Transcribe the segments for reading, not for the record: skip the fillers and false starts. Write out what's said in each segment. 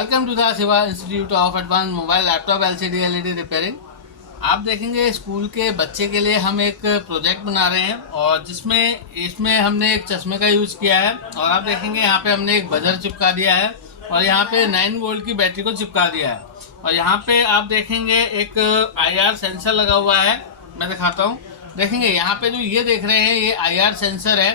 Welcome to the Shiva institute of advance mobile laptop LCD LED repairing. आप देखेंगे school के बच्चे के लिए हम एक प्रोजेक्ट बना रहे हैं और जिसमें इसमें हमने एक चश्मे का यूज़ किया है और आप देखेंगे यहाँ पे हमने एक बजर चिपका दिया है और यहाँ पे 9 वोल्ट की बैटरी को चिपका दिया है और यहाँ पे आप देखेंगे एक IR सेंसर लगा हुआ है। मैं दिखाता हूँ। देखेंगे यहाँ पे जो ये देख रहे हैं ये IR सेंसर है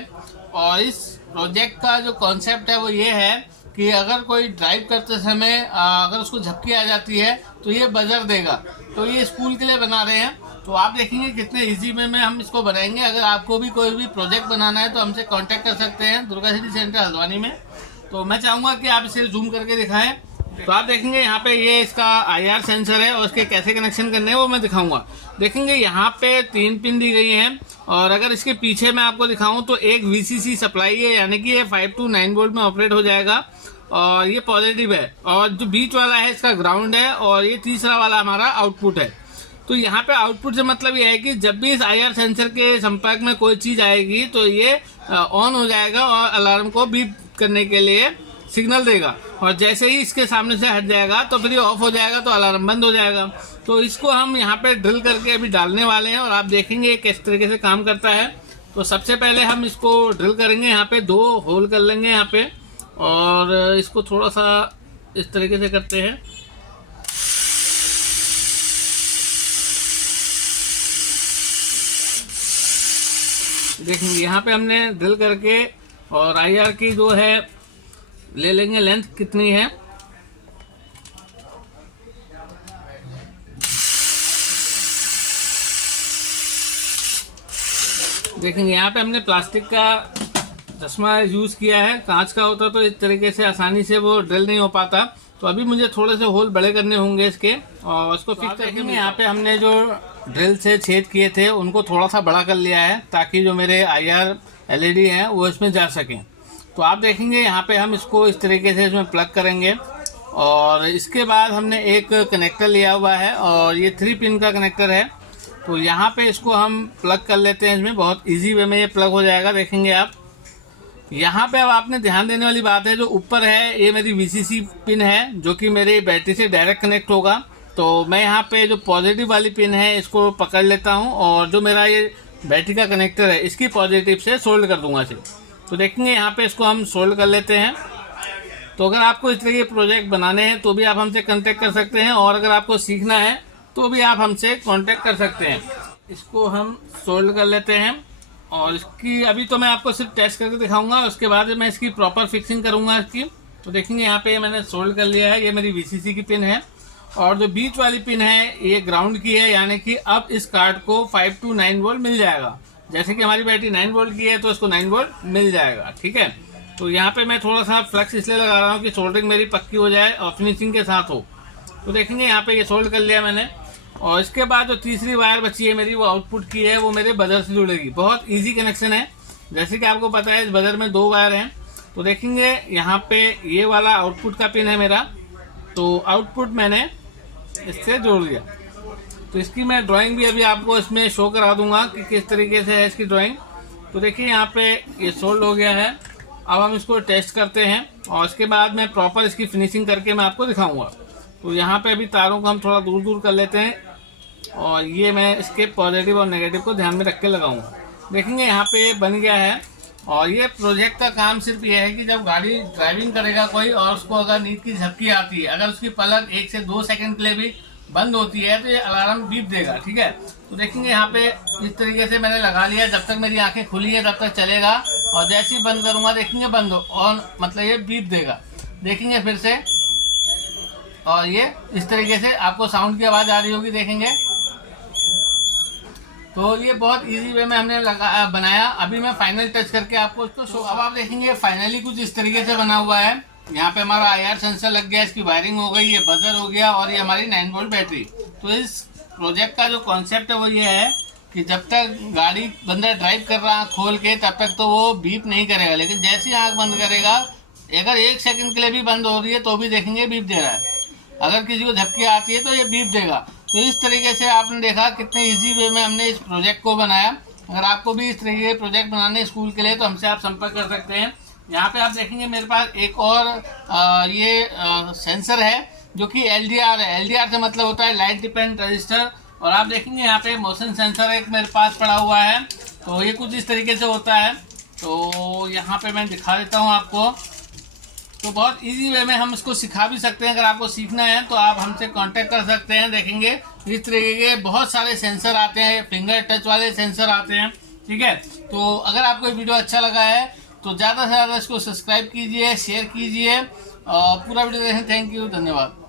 और इस प्रोजेक्ट का जो कॉन्सेप्ट है वो ये है कि अगर कोई ड्राइव करते समय अगर उसको झपकी आ जाती है तो ये बजर देगा। तो ये स्कूल के लिए बना रहे हैं। तो आप देखेंगे कितने इजी वे में हम इसको बनाएंगे। अगर आपको भी कोई भी प्रोजेक्ट बनाना है तो हमसे कांटेक्ट कर सकते हैं दुर्गा सिटी सेंटर हल्द्वानी में। तो मैं चाहूँगा कि आप इसे जूम करके दिखाएं। तो आप देखेंगे यहाँ पे ये इसका IR सेंसर है और इसके कैसे कनेक्शन करने हैं वो मैं दिखाऊंगा। देखेंगे यहाँ पे 3 पिन दी गई हैं और अगर इसके पीछे मैं आपको दिखाऊं तो एक VCC सप्लाई है, यानी कि ये 5 to 9 वोल्ट में ऑपरेट हो जाएगा और ये पॉजिटिव है और जो बीच वाला है इसका ग्राउंड है और ये तीसरा वाला हमारा आउटपुट है। तो यहाँ पे आउटपुट से मतलब ये है कि जब भी इस IR सेंसर के संपर्क में कोई चीज़ आएगी तो ये ऑन हो जाएगा और अलार्म को बीप करने के लिए सिग्नल देगा और जैसे ही इसके सामने से हट जाएगा तो फिर ये ऑफ हो जाएगा तो अलार्म बंद हो जाएगा। तो इसको हम यहाँ पे ड्रिल करके अभी डालने वाले हैं और आप देखेंगे ये किस तरीके से काम करता है। तो सबसे पहले हम इसको ड्रिल करेंगे, यहाँ पे 2 होल कर लेंगे यहाँ पे और इसको थोड़ा सा इस तरीके से करते हैं। देखेंगे यहाँ पे हमने ड्रिल करके और IR की जो है ले लेंगे लेंथ कितनी है। देखेंगे यहाँ पे हमने प्लास्टिक का चश्मा यूज़ किया है, कांच का होता तो इस तरीके से आसानी से वो ड्रिल नहीं हो पाता। तो अभी मुझे थोड़े से होल बड़े करने होंगे इसके और उसको फिक्स करेंगे। यहाँ पे हमने जो ड्रिल से छेद किए थे उनको थोड़ा सा बड़ा कर लिया है ताकि जो मेरे IR LED हैं वो इसमें जा सकें। तो आप देखेंगे यहाँ पे हम इसको इस तरीके से इसमें प्लग करेंगे और इसके बाद हमने एक कनेक्टर लिया हुआ है और ये 3 पिन का कनेक्टर है। तो यहाँ पे इसको हम प्लग कर लेते हैं, इसमें बहुत इजी वे में ये प्लग हो जाएगा। देखेंगे आप यहाँ पे अब आपने ध्यान देने वाली बात है, जो ऊपर है ये मेरी VCC पिन है जो कि मेरी बैटरी से डायरेक्ट कनेक्ट होगा। तो मैं यहाँ पे जो पॉजिटिव वाली पिन है इसको पकड़ लेता हूँ और जो मेरा ये बैटरी का कनेक्टर है इसकी पॉजिटिव से सोल्ड कर दूंगा इसे। तो देखेंगे यहाँ पे इसको हम सोल्ड कर लेते हैं। तो अगर आपको इस तरह के प्रोजेक्ट बनाने हैं तो भी आप हमसे कांटेक्ट कर सकते हैं और अगर आपको सीखना है तो भी आप हमसे कांटेक्ट कर सकते हैं। इसको हम सोल्ड कर लेते हैं और इसकी अभी तो मैं आपको सिर्फ टेस्ट करके दिखाऊंगा, उसके बाद मैं इसकी प्रॉपर फिक्सिंग करूंगा इसकी। तो देखेंगे यहाँ पे मैंने सोल्ड कर लिया है, ये मेरी VCC की पिन है और जो बीच वाली पिन है ये ग्राउंड की है, यानी कि अब इस कार्ड को 5 to 9 वोल्ट मिल जाएगा। जैसे कि हमारी बैटरी 9 वोल्ट की है तो इसको 9 वोल्ट मिल जाएगा। ठीक है। तो यहाँ पे मैं थोड़ा सा फ्लक्स इसलिए लगा रहा हूँ कि सोल्डरिंग मेरी पक्की हो जाए और फिनिशिंग के साथ हो। तो देखेंगे यहाँ पे ये सोल्ड कर लिया मैंने और इसके बाद जो तीसरी वायर बची है मेरी वो आउटपुट की है, वो मेरे बजर से जुड़ेगी। बहुत ईजी कनेक्शन है, जैसे कि आपको पता है इस बजर में 2 वायर हैं। तो देखेंगे यहाँ पे ये वाला आउटपुट का पिन है मेरा, तो आउटपुट मैंने इससे जोड़ दिया। तो इसकी मैं ड्राइंग भी अभी आपको इसमें शो करा दूंगा कि किस तरीके से है इसकी ड्राइंग। तो देखिए यहाँ पे ये सोल्ड हो गया है। अब हम इसको टेस्ट करते हैं और इसके बाद मैं प्रॉपर इसकी फिनिशिंग करके मैं आपको दिखाऊंगा। तो यहाँ पे अभी तारों को हम थोड़ा दूर दूर कर लेते हैं और ये मैं इसके पॉजिटिव और नेगेटिव को ध्यान में रख के लगाऊंगा। देखेंगे यहाँ पे बन गया है और ये प्रोजेक्ट का काम सिर्फ ये है कि जब गाड़ी ड्राइविंग करेगा कोई और उसको अगर नींद की झपकी आती है, अगर उसकी पलक 1 से 2 सेकंड के लिए भी बंद होती है तो ये अलार्म बीप देगा। ठीक है। तो देखेंगे यहाँ पे इस तरीके से मैंने लगा लिया, जब तक मेरी आंखें खुली है तब तक चलेगा और जैसे ही बंद करूंगा देखेंगे बंद ऑन मतलब ये बीप देगा। देखेंगे फिर से और ये इस तरीके से आपको साउंड की आवाज़ आ रही होगी। देखेंगे तो ये बहुत इजी वे में हमने बनाया। अभी मैं फाइनल टच करके आपको इसको शो। अब आप देखेंगे फाइनली कुछ इस तरीके से बना हुआ है। यहाँ पे हमारा IR सेंसर लग गया, इसकी वायरिंग हो गई, ये बजर हो गया और ये हमारी 9 वोल्ट बैटरी। तो इस प्रोजेक्ट का जो कॉन्सेप्ट है वो ये है कि जब तक गाड़ी बंदा ड्राइव कर रहा है खोल के तब तक तो वो बीप नहीं करेगा, लेकिन जैसे ही आँख बंद करेगा, अगर 1 सेकंड के लिए भी बंद हो रही है तो भी देखेंगे बीप दे रहा है। अगर किसी को झपकी आती है तो ये बीप देगा। तो इस तरीके से आपने देखा कितने इजी वे में हमने इस प्रोजेक्ट को बनाया। अगर आपको भी इस तरीके के प्रोजेक्ट बनाने स्कूल के लिए तो हमसे आप संपर्क कर सकते हैं। यहाँ पे आप देखेंगे मेरे पास एक और ये सेंसर है जो कि LDR है। LDR से मतलब होता है लाइट डिपेंडेंट रजिस्टर। और आप देखेंगे यहाँ पे मोशन सेंसर एक मेरे पास पड़ा हुआ है। तो ये कुछ इस तरीके से होता है। तो यहाँ पे मैं दिखा देता हूँ आपको। तो बहुत इजी वे में हम इसको सिखा भी सकते हैं। अगर आपको सीखना है तो आप हमसे कांटेक्ट कर सकते हैं। देखेंगे इस तरीके के बहुत सारे सेंसर आते हैं, फिंगर टच वाले सेंसर आते हैं। ठीक है, तो अगर आपको वीडियो अच्छा लगा है तो ज़्यादा से ज़्यादा इसको सब्सक्राइब कीजिए, शेयर कीजिए और पूरा वीडियो देखें। थैंक यू, धन्यवाद।